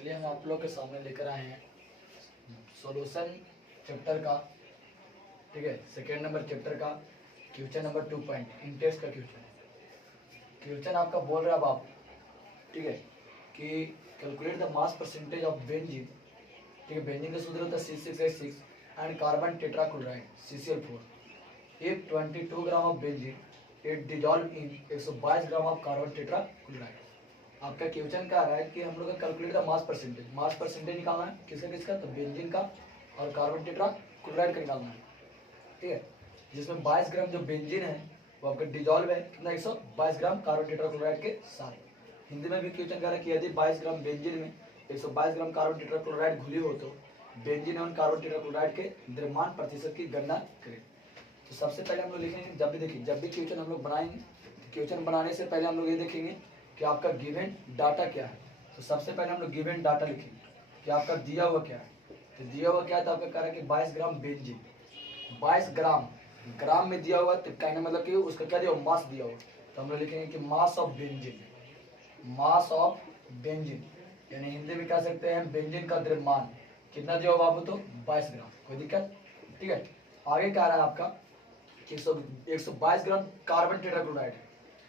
चलिए हम आप लोग के सामने लेकर आए हैं सॉल्यूशन चैप्टर का, ठीक है, सेकेंड नंबर चैप्टर का क्वेश्चन नंबर 2 पॉइंट इंटेस्ट का क्वेश्चन आपका बोल रहा है अब आप, ठीक है, कि calculate the mass percentage of benzene, ठीक है, बेंजीन का सूत्र होता है C6H6 and carbon tetrachloride CCl4 if 22 gram of benzene it dissolve in 122 gram of carbon tetrachloride. आपका क्वेश्चन क्या आ रहा है कि हम लोग का कैलकुलेट द मास परसेंटेज निकालना है, किसका तो बेंजीन का और कार्बन टेट्राक्लोराइड का निकालना है, ठीक है, जिसमें 22 ग्राम जो बेंजीन है वो आपका डिजॉल्व है कितना 122 ग्राम कार्बन टेट्राक्लोराइड के साथ। हिंदी में भी क्वेश्चन कह रहा है कि यदि 22 ग्राम बेंजीन में 122 ग्राम कार्बन टेट्राक्लोराइड घुली हो तो बेंजीन एवं कार्बन टेट्राक्लोराइड के द्रव्यमान प्रतिशत की गणना करें। तो सबसे पहले हम लोग लिखेंगे, जब भी क्वेश्चन हम लोग बनाएंगे तो क्वेश्चन बनाने से पहले हम लोग ये देखेंगे कि आपका गिवन डाटा क्या है। तो सबसे पहले हम लोग गिवन डाटा लिखेंगे कि आपका दिया हुआ क्या है। तो दिया हुआ क्या है, तो आपका कह रहा है कि 22 ग्राम बेंजीन, 22 ग्राम में दिया हुआ, तो कहने मतलब कि उसका क्या दिया हुआ, मास दिया हुआ। तो हम लोग लिखेंगे कि मास ऑफ बेंजीन यानी हिंदी में कह सकते हैं बेंजीन का द्रव्यमान कितना दिया हुआ बाबू, तो 22 ग्राम। कोई दिक्कत, ठीक है। आगे क्या आ रहा है आपका कि 122 ग्राम कार्बन टेट्राक्लोराइड,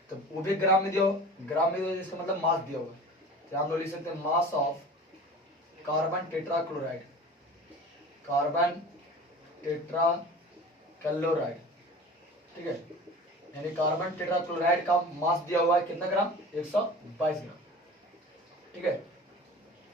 तो वो भी ग्राम में दिया हो, जिसका मतलब मास दिया हुआ। तो हम लोग लिख सकते हैं मास ऑफ कार्बन टेट्राक्लोराइड, ठीक है, यानी कार्बन टेट्राक्लोराइड का मास दिया हुआ है कितना ग्राम, 122 ग्राम, ठीक है।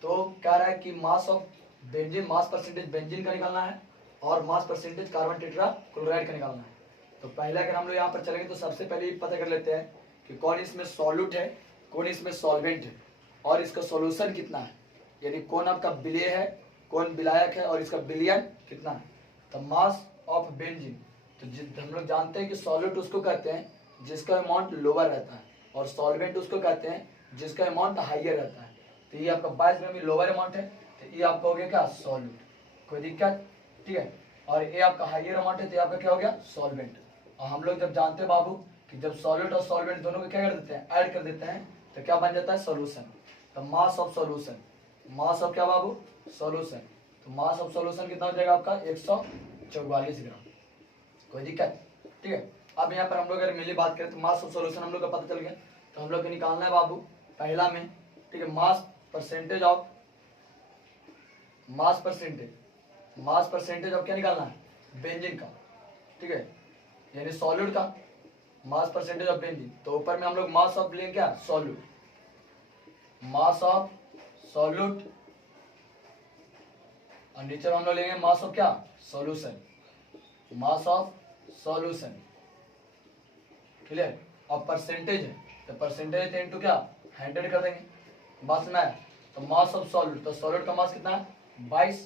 तो कह रहा है कि mass of benzene, mass percentage benzene का निकालना है और मास परसेंटेज कार्बन टेट्राक्लोराइड का निकालना है। तो पहले अगर हम लोग यहाँ पर चलेंगे तो सबसे पहले पता कर लेते हैं कि कौन इसमें सॉल्यूट है, कौन इसमें सॉल्वेंट है और इसका सॉल्यूशन कितना है, यानी कौन आपका विलेय है, कौन विलायक है और इसका विलयन कितना है। तो मास ऑफ बेंजीन, तो हम लोग जानते हैं कि सॉल्यूट उसको कहते हैं जिसका अमाउंट लोअर रहता है और सॉल्वेंट उसको कहते हैं जिसका अमाउंट हाइयर रहता है। तो ये आपका 22 ग्राम लोअर अमाउंट है, तो ये आपका हो गया क्या, सॉल्यूट। कोई दिक्कत, ठीक है। और ये आपका हाइयर अमाउंट है तो ये आपका क्या हो गया, सॉल्वेंट। और हम लोग जब जानते हैं बाबू कि जब सॉल्यूट और सॉल्वेंट दोनों को क्या कर देते हैं, ऐड कर देते हैं, तो क्या बन जाता है, सॉल्यूशन। तो mass of solution, mass of क्या बाबू, सॉल्यूशन। तो मास ऑफ सॉल्यूशन कितना हो जाएगा आपका 144 ग्राम। कोई दिक्कत, ठीक है। अब यहाँ पर हम लोग अगर मिली बात करें तो मास ऑफ सॉल्यूशन हम लोग का पता चल गया। तो हम लोग को निकालना है बाबू पहला में, ठीक है, मास परसेंटेज ऑफ क्या निकालना है, बेंजीन का, ठीक है, यानी सॉल्यूट का मास परसेंटेज ऑफ बेंजीन। तो ऊपर में हम लोग मास ऑफ लेंगे क्या, सॉल्यूट, मास ऑफ सॉल्यूट, और नीचे में हम लोग लेंगे मास ऑफ क्या, solution, mass of solution, clear. और परसेंटेज है तो परसेंटेज इनटू क्या, 100 कर देंगे, बस में। तो मास ऑफ सॉल्यूट, तो सॉल्यूट का मास कितना है 22,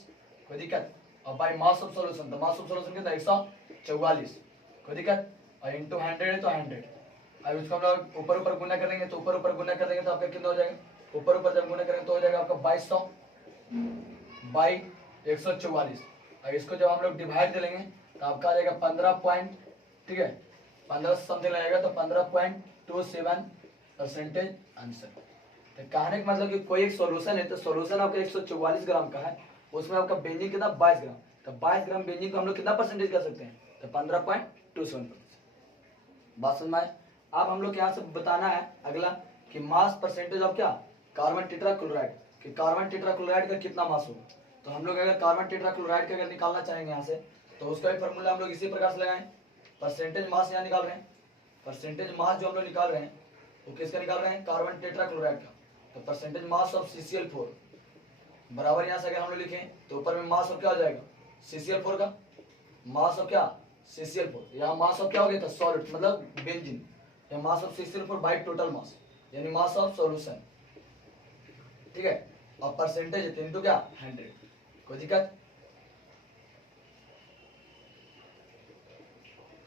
कोई दिक्कत। और बाई मास ऑफ सॉल्यूशन, तो मास ऑफ सॉल्यूशन कितना 144, कोई दिक्कत। और इंटू 100 है तो 100। अब इसको हम लोग ऊपर गुना कर देंगे, तो ऊपर गुना कर देंगे तो आपका कितना हो जाएगा, ऊपर जब गुना करेंगे तो हो जाएगा आपका 2200 बाई 144। और इसको जब हम लोग डिवाइड करेंगे तो आपका आ जाएगा 15 पॉइंट, ठीक है, 15 समथिंग लगेगा, तो 15.27% आंसर। तो कहने का मतलब कि कोई एक सॉल्यूशन है, तो सॉल्यूशन आपका 144 ग्राम का है, उसमें आपका बेंजीन कितना 22 ग्राम। तो 22 ग्राम बेंजीन को हम लोग कितना परसेंटेज कर सकते हैं, तो 15.27%। बात समझ में आए। अब हम लोग यहाँ से बताना है अगला कि मास परसेंटेज ऑफ क्या, कार्बन टेट्राक्लोराइड, कि कार्बन टेट्राक्लोराइड का कितना मास होगा। तो हम लोग अगर कार्बन टेट्राक्लोराइड का अगर निकालना चाहेंगे यहाँ से, तो उसका भी फॉर्मूला हम लोग इसी प्रकार से लगाएं। परसेंटेज मास यहाँ निकाल रहे हैं, परसेंटेज मास जो हम लोग निकाल रहे हैं वो किसका निकाल रहे हैं, कार्बन टेट्राक्लोराइड का। तो परसेंटेज मास ऑफ CCl4 बराबर, यहाँ से अगर हम लोग लिखें तो ऊपर में मास ऑफ क्या हो जाएगा, CCl4 का मास ऑफ क्या, CCl4, यहाँ मास ऑफ क्या हो गया था, सॉल्यूट मतलब बेंजीन, या mass of CCl4 by total mass यानी मास ऑफ सॉल्यूशन, ठीक है। और परसेंटेज है इनटू क्या 100, कोई दिक्कत,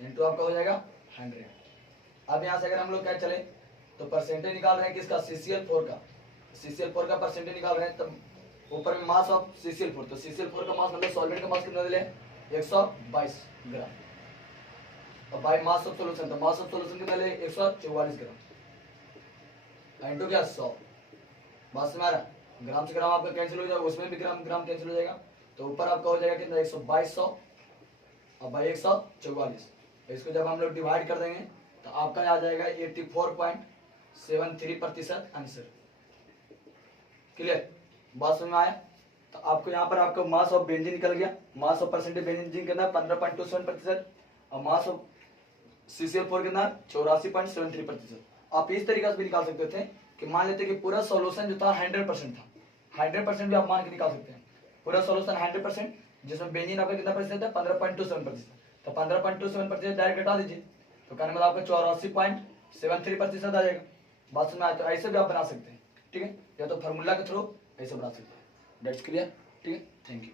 इनटू आपका हो जाएगा 100। अब यहाँ से अगर हम लोग क्या चले तो परसेंटेज निकाल रहे हैं किसका, CCl4 का, CCl4 का परसेंटेज निकाल रहे हैं। तब ऊपर में मास ऑफ CCl4, तो CCl4 का मास मतलब सॉल्वेंट का मास कितना दिले 122 ग्राम, और बाई मास ऑफ सॉल्यूशन, तो मास ऑफ सॉल्यूशन कितना ले 144 ग्राम, इनटू क्या 100, बात समझ आ रहा। ग्राम से ग्राम आपका कैंसिल हो जाएगा, उसमें भी ग्राम ग्राम कैंसिल हो जाएगा, तो ऊपर आपका हो जाएगा कितना 12200 और भाई 144। इसको जब हम लोग डिवाइड कर देंगे तो आपका आ जाएगा 84.73% आंसर। क्लियर, बात समझ में आया? तो आपको यहाँ पर आपका मास ऑफ बेंजीन निकल गया, मास ऑफ परसेंटेज बेंजीन कितना 15.27% और मास ऑफ CCl4 कितना 84.73%। आप इस तरीके से भी निकाल सकते थे कि मान लेते कि पूरा सॉल्यूशन जो था 100% था, 100% भी आप मान के निकाल सकते हैं। पूरा सॉल्यूशन 100% जिसमें बेंजीन आपका कितना प्रतिशत है 15.27%, तो 15.27% डायरेक्ट घटा दीजिए तो कहने मतलब आपका 84.73% आ जाएगा। बात समझ में आया? तो ऐसे भी आप बना सकते हैं, ठीक है, या तो फार्मूला के थ्रू ऐसे बना सकते हैं। दैट्स क्लियर, ठीक है, थैंक यू।